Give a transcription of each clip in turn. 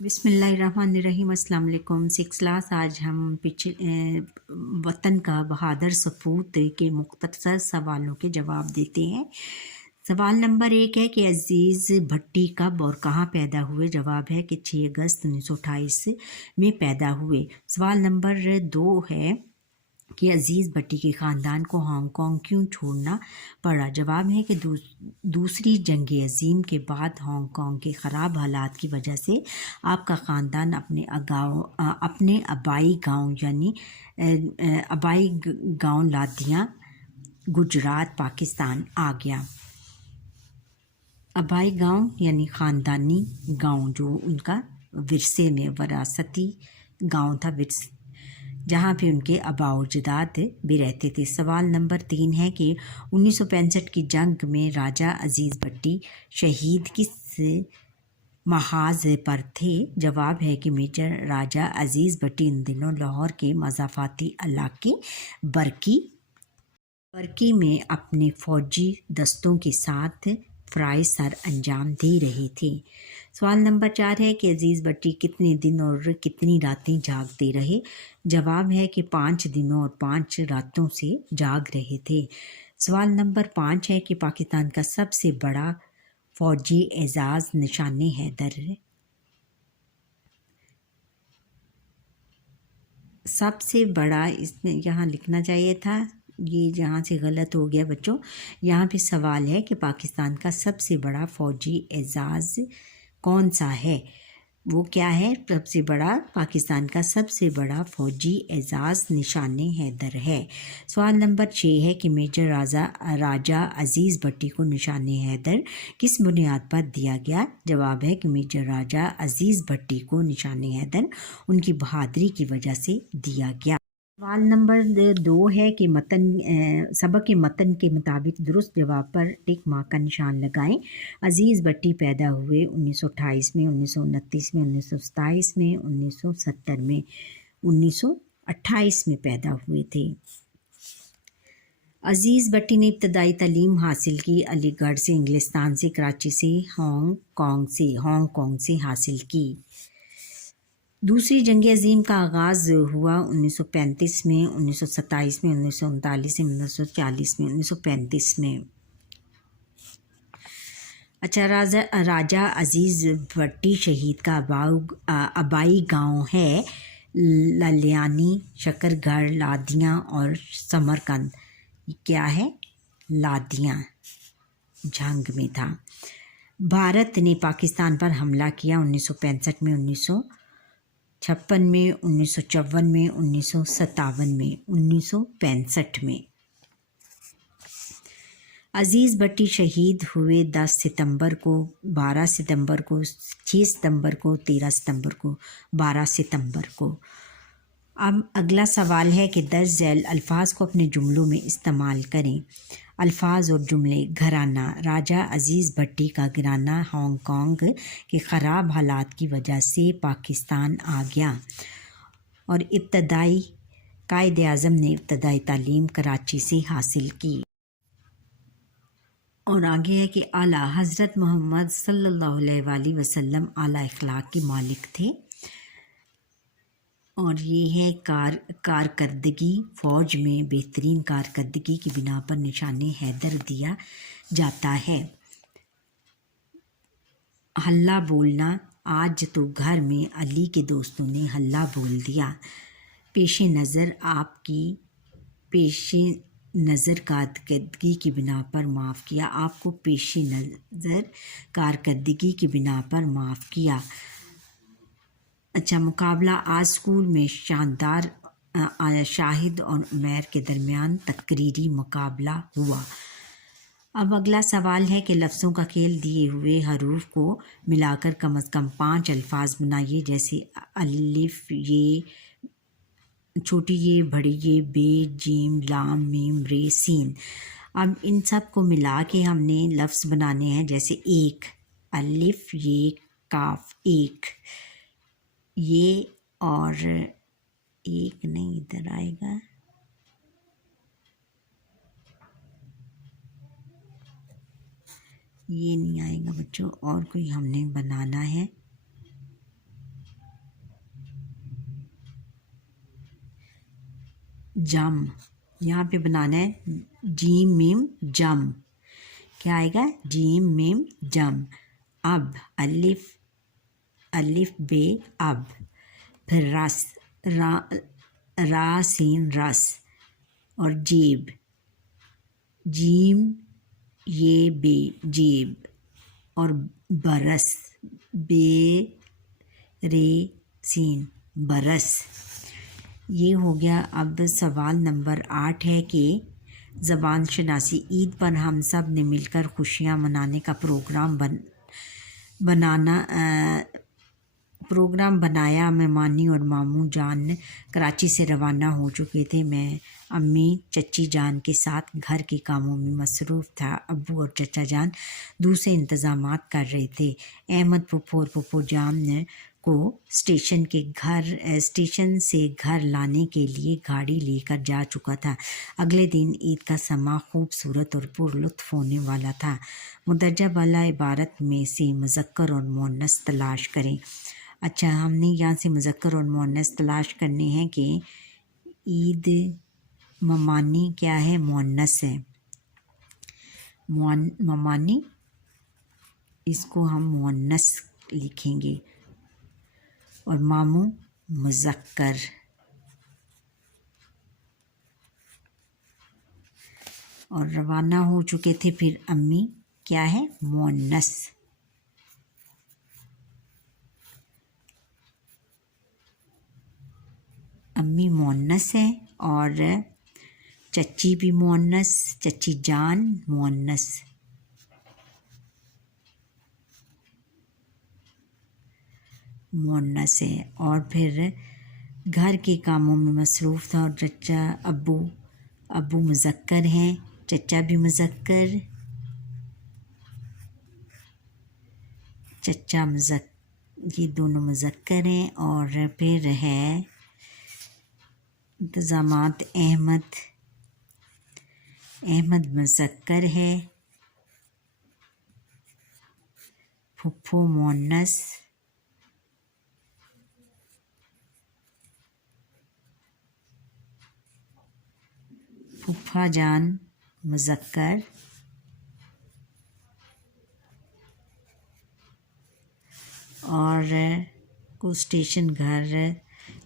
بسم اللہ الرحمن الرحیم۔ السلام علیکم۔ 6 کلاس آج ہم وطن کا بہادر سپوت کے مختصر سوالوں کے جواب دیتے ہیں۔ سوال نمبر 1 ہے کہ عزیز بھٹی کب اور کہاں پیدا ہوئے؟ جواب ہے کہ 6 اگست 1928 میں پیدا ہوئے۔ سوال نمبر 2 ہے کہ عزیز بھٹی کے خاندان کو ہانگ کانگ کیوں چھوڑنا پڑا؟ جواب ہے کہ دوسری جنگ عظیم کے بعد ہانگ کانگ کے خراب حالات کی وجہ سے آپ کا خاندان اپنے آبائی گاؤں لادیاں گجرات پاکستان آ گیا۔ آبائی گاؤں یعنی خاندانی گاؤں، جو ان کا ورثے میں وراثتی گاؤں تھا، جہاں پہ ان کے آباء و اجداد بھی رہتے تھے۔ سوال نمبر 3 ہے کہ 1965 کی جنگ میں راجہ عزیز بھٹی شہید کس محاذ پر تھے؟ جواب ہے کہ میجر راجہ عزیز بھٹی ان دنوں لاہور کے مضافاتی علاقے برکی میں اپنے فوجی دستوں کے ساتھ فرائض سر انجام دے رہے تھے۔ سوال نمبر 4 ہے کہ عزیز بھٹی کتنے دن اور کتنی راتیں جاگتے رہے؟ جواب ہے کہ 5 دنوں اور 5 راتوں سے جاگ رہے تھے۔ سوال نمبر 5 ہے کہ پاکستان کا سب سے بڑا فوجی اعزاز نشان حیدر ہے۔ سب سے بڑا، اس میں یہاں لکھنا چاہیے تھا، یہ جہاں سے غلط ہو گیا بچوں۔ یہاں پہ سوال ہے کہ پاکستان کا سب سے بڑا فوجی اعزاز کون سا ہے؟ وہ کیا ہے؟ سب سے بڑا، پاکستان کا سب سے بڑا فوجی اعزاز نشان حیدر ہے۔ سوال نمبر 6 ہے کہ میجر راجہ عزیز بھٹی کو نشان حیدر کس بنیاد پر دیا گیا؟ جواب ہے کہ میجر راجہ عزیز بھٹی کو نشان حیدر ان کی بہادری کی وجہ سے دیا گیا۔ سوال نمبر 2 ہے کہ سبق کے متن کے مطابق درست جواب پر ٹک مارک کا نشان لگائیں۔ عزیز بھٹی پیدا ہوئے 1928 میں، 1929 میں، 1927 میں، 1970 میں۔ 1928 میں پیدا ہوئے تھے۔ عزیز بھٹی نے ابتدائی تعلیم حاصل کی علی گڑھ سے، انگلستان سے، کراچی سے، ہانگ کانگ سے حاصل کی۔ دوسری جنگ عظیم کا آغاز ہوا 1935 میں، 1927 میں، 1939 میں، 1940 میں، 1935 میں۔ اچھا، راجہ عزیز بھٹی شہید کا آبائی گاؤں ہے للیانی، شکر گڑھ، لادیاں اور سمرقند۔ کیا ہے؟ لادیاں جنگ میں تھا۔ بھارت نے پاکستان پر حملہ کیا 1965 میں، 1956 میں، 1954 میں، 1957 میں۔ 1965 میں۔ عزیز بھٹی شہید ہوئے 10 ستمبر کو، 12 ستمبر کو، 6 ستمبر کو، 13 ستمبر کو، 12 ستمبر کو۔ اب اگلا سوال ہے کہ درج ذیل الفاظ کو اپنے جملوں میں استعمال کریں۔ الفاظ اور جملے: گھرانہ: راجہ عزیز بھٹی کا گھرانہ ہانگ کانگ کے خراب حالات کی وجہ سے پاکستان آ گیا، اور قائد اعظم نے ابتدائی تعلیم کراچی سے حاصل کی۔ اور آگے ہے کہ اعلیٰ حضرت محمد صلی اللہ علیہ وآلہ وسلم اعلیٰ اخلاق کے مالک تھے، اور یہ ہے کارکردگی: فوج میں بہترین کارکردگی کی بنا پر نشان حیدر دیا جاتا ہے۔ ہلہ بولنا: آج تو گھر میں علی کے دوستوں نے ہلہ بول دیا۔ پیش نظر: آپ کی پیش نظر کارکردگی کی بنا پر معاف کیا، آپ کو پیش نظر کارکردگی کی بنا پر معاف کیا۔ اچھا، مقابلہ: آج اسکول میں شاندار شاہد اور عمیر کے درمیان تقریری مقابلہ ہوا۔ اب اگلا سوال ہے کہ لفظوں کا کھیل: دیے ہوئے حروف کو ملا کر کم از کم 5 الفاظ بنائیے، جیسے الف، یہ، چھوٹی یہ، بڑی یہ، بے، جیم، لام، میم، رے، سین۔ اب ان سب کو ملا کے ہم نے لفظ بنانے ہیں، جیسے ایک، الف، یہ، کاف، ایک، یہ، اور ایک نہیں، ادھر آئے گا، یہ نہیں آئے گا بچوں، اور کوئی ہم نے بنانا ہے۔ जम, यहाँ पे बनाना है जीम मीम जम, क्या आएगा जीम मीम जम। अब अलिफ अलिफ बे अब, फिर रस रा सीन रस, और जेब जीम ये बे जेब, और बरस बे रे सीन बरस। ये हो गया। अब सवाल नंबर 8 है कि ज़बान शनासी। ईद पर हम सब ने मिलकर खुशियाँ मनाने का प्रोग्राम बनाया। मैं मानी और मामू जान कराची से रवाना हो चुके थे। मैं अम्मी चच्ची जान के साथ घर के कामों में मसरूफ़ था। अब्बू और चचा जान दूसरे इंतज़ामात कर रहे थे। अहमद फुप्पो और फुप्पो जान को स्टेशन से घर लाने के लिए गाड़ी लेकर जा चुका था। अगले दिन ईद का समा खूबसूरत और पुरलुत्फ़ होने वाला था। मुदर्जा वाला इबारत में से मुज़क्कर और मुअन्नस तलाश करें। अच्छा, हमने यहाँ से मुज़क्कर और मुअन्नस तलाश करने हैं कि ईद ममानी क्या है, मुअन्नस है। ममानी, इसको हम मुअन्नस लिखेंगे, और मामू मुज़क्कर। और रवाना हो चुके थे। फिर अम्मी क्या है, मुअन्नस। अम्मी मुअन्नस है, और चच्ची भी मुअन्नस, चच्ची जान मुअन्नस। मुअन्नस है। और फिर घर के कामों में मसरूफ़ था, और चचा अब्बू मुज़क्कर हैं, चचा भी मुज़क्कर, चचा ये दोनों मुज़क्कर हैं। और फिर है इंतज़ामात। अहमद मुज़क्कर है, फुप्पो मुअन्नस, फूफा जान मुज़क्कर, और को स्टेशन घर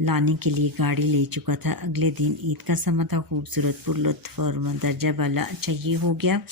लाने के लिए गाड़ी ले चुका था। अगले दिन ईद का समा था, खूबसूरत पुरलुत्फ़ और मंदरजा वाला। अच्छा, ये हो गया।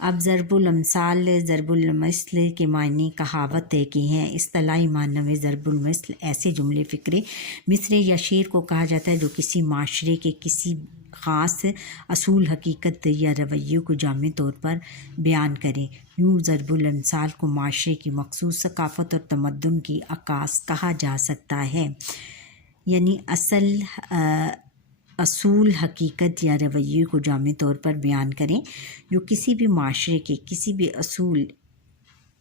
अब ज़रबुल अमसाल ज़रबुल मिस्ल के मायने कहावत है कि हैं। इस्तिलाही मानने में ज़रबुल मिस्ल ऐसे जुमले, फ़िक्रे, मिसरे या शेर को कहा जाता है जो किसी माशरे के किसी ख़ास असूल, हकीकत या रवैये को जामे तौर पर बयान करें। यूँ ज़रबुल अमसाल को माशरे की मख़सूस सकाफ़त और तमद्दुन की अक्कास कहा जा सकता है, यानी असूल, हकीकत या रवैये को जामे तौर पर बयान करें जो किसी भी माशरे के किसी भी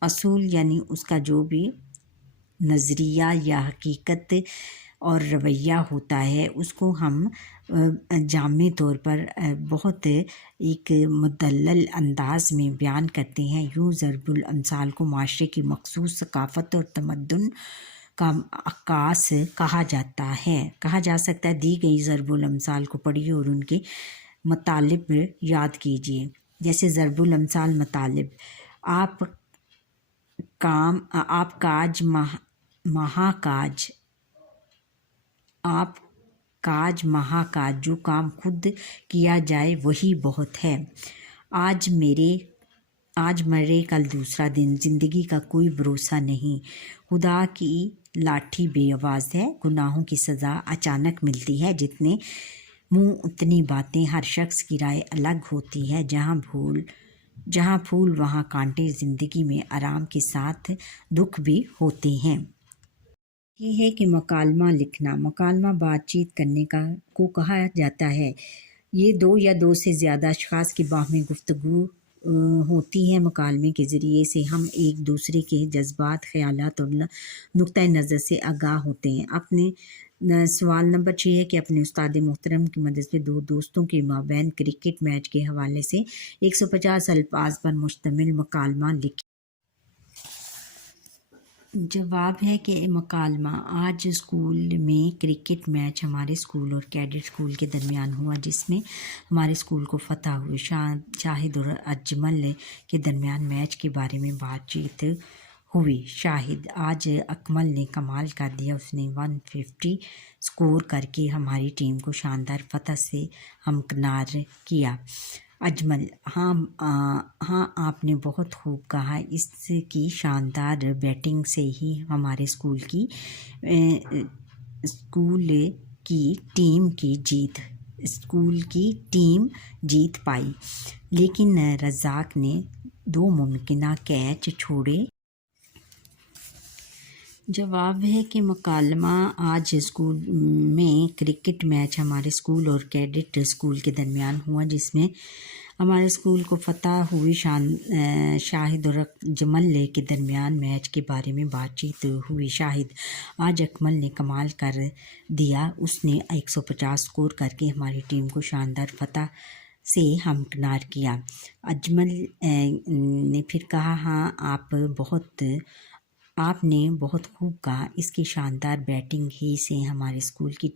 असूल यानी उसका जो भी नज़रिया या हकीकत और रवैया होता है उसको हम जामे तौर पर बहुत एक मुदल्लल अंदाज में बयान करते हैं। यूँ ज़रबुल अमसाल को माशरे की मख़सूस सकाफ़त और तमद्दुन का अक्कास कहा जा सकता है। दी गई ज़रबुल अमसाल को पढ़िए और उनके मतालिब याद कीजिए। जैसे ज़रबुल अमसाल मतालिब: आप काज महाकाज, आप काज महाकाज, जो काम खुद किया जाए वही बहुत है। आज मरे कल दूसरा दिन, ज़िंदगी का कोई भरोसा नहीं, खुदा की लाठी बेआवाज़ है, गुनाहों की सज़ा अचानक मिलती है, जितने मुँह उतनी बातें, हर शख्स की राय अलग होती है, जहाँ फूल वहाँ कांटे, ज़िंदगी में आराम के साथ दुख भी होते हैं। ये है कि मकालमा लिखना। मकालमा बातचीत करने को कहा जाता है। ये दो या दो से ज़्यादा अशख़ास की बाहमी गुफ्तगू होती है। मुकालमे के ज़रिए से हम एक दूसरे के जज्बात, ख़यालात और नुक्ता नज़र से आगाह होते हैं। अपने सवाल नंबर 6 है कि अपने उस्ताद मोहतरम की मदद से दो दोस्तों के माबैन क्रिकेट मैच के हवाले से 150 अल्फाज पर मुश्तमिल मकालमा लिखें। जवाब है कि मकालमा आज स्कूल में क्रिकेट मैच हमारे स्कूल और कैडेट स्कूल के दरमियान हुआ जिसमें हमारे स्कूल को फतह हुई। शाहिद और अजमल के दरमियान मैच के बारे में बातचीत हुई। शाहिद आज अकमल ने कमाल कर दिया, उसने 150 स्कोर करके हमारी टीम को शानदार फतह से हमकिनार किया। अजमल हाँ आपने बहुत खूब कहा, इसकी शानदार बैटिंग से ही हमारे स्कूल की टीम जीत पाई, लेकिन रज़ाक ने 2 मुमकिन कैच छोड़े। जवाब है कि मकालमा आज स्कूल में क्रिकेट मैच हमारे स्कूल और कैडेट स्कूल के दरमियान हुआ जिसमें हमारे स्कूल को फतह हुई। शाहिद और अजमल के दरमियान मैच के बारे में बातचीत हुई। शाहिद आज अकमल ने कमाल कर दिया, उसने 150 स्कोर करके हमारी टीम को शानदार फतह से हमकिनार किया। अजमल ने फिर कहा हाँ आपने बहुत खूब कहा, इसकी शानदार बैटिंग ही से हमारे स्कूल की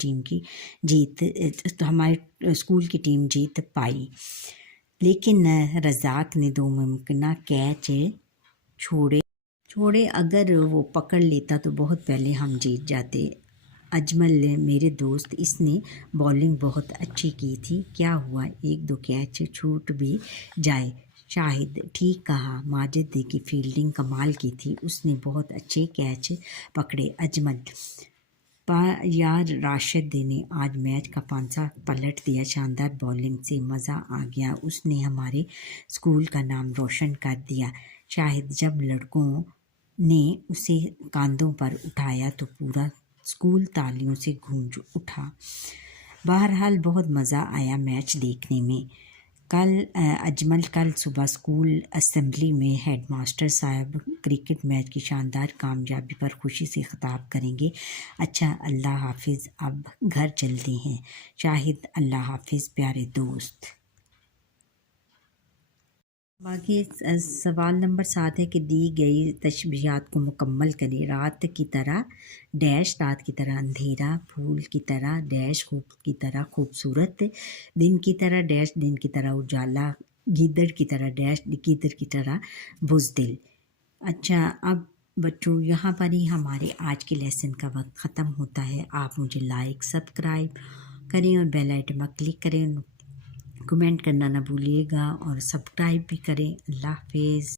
टीम जीत पाई, लेकिन रज़ाक ने 2 मुमकिन कैच छोड़े, अगर वो पकड़ लेता तो बहुत पहले हम जीत जाते। अजमल मेरे दोस्त, इसने बॉलिंग बहुत अच्छी की थी, क्या हुआ 1-2 कैच छूट भी जाए। शाहिद ठीक कहा, माजिद की फील्डिंग कमाल की थी, उसने बहुत अच्छे कैच पकड़े। अजमल यार राशिद ने आज मैच का पांसा पलट दिया, शानदार बॉलिंग से मज़ा आ गया, उसने हमारे स्कूल का नाम रोशन कर दिया। शाहिद जब लड़कों ने उसे कांधों पर उठाया तो पूरा स्कूल तालियों से गूंज उठा। बहरहाल बहुत मज़ा आया मैच देखने में। अजमल कल सुबह स्कूल असेंबली में हेडमास्टर साहब क्रिकेट मैच की शानदार कामयाबी पर खुशी से खिताब करेंगे। अच्छा अल्लाह हाफिज़, अब घर चलते हैं। शाहिद अल्लाह हाफिज़ प्यारे दोस्त। बाकी सवाल नंबर 7 है कि दी गई तशबीहात को मुकम्मल करें। रात की तरह डैश, रात की तरह अंधेरा, फूल की तरह डैश, की तरह खूबसूरत, दिन की तरह डैश, दिन की तरह उजाला, गीदड़ की तरह डैश, गीदड़ की तरह बुज़दिल। अच्छा अब बच्चों यहाँ पर ही हमारे आज के लेसन का वक्त ख़त्म होता है। आप मुझे लाइक सब्सक्राइब करें और बेल आइकन पर क्लिक करें, कमेंट करना ना भूलिएगा और सब्सक्राइब भी करें। अल्लाह हाफिज़।